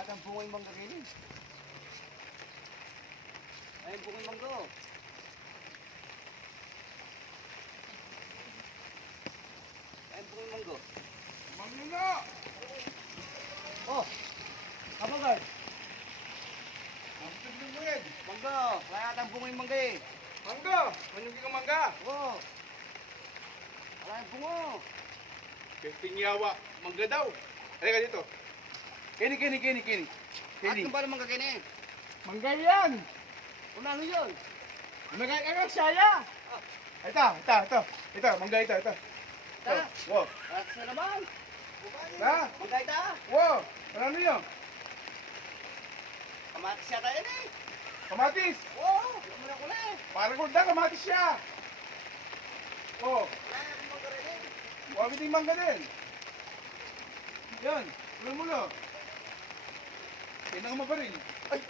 Lahat ang bunga yung mangga kayo. Ayun bunga yung mangga. Ayun bunga yung mangga. Mangga na! Oh, kabagal. Ang tignan mo yan. Mangga, lahat ang bunga yung mangga eh. Mangga! Manugin ka mangga! Oh. Wala yung bunga. Pinyawa. Mangga daw. Halika dito. Kini. At kung ba naman kagani? Mangga yan! Kung ano yun? Mangga ka saya! Ito, mangga ito. Ta? Wow. At sa naman. Ha? Mangga ita. Wow! Ano yun? Kamatis yata yun eh. Kamatis! Oo, hindi mo na ko na eh. Parang ganda, kamatis siya! Oh, Wala yung mangga rin eh. wag din mangga din. Yan, mulo. Kailangan mo pa rin. Ay!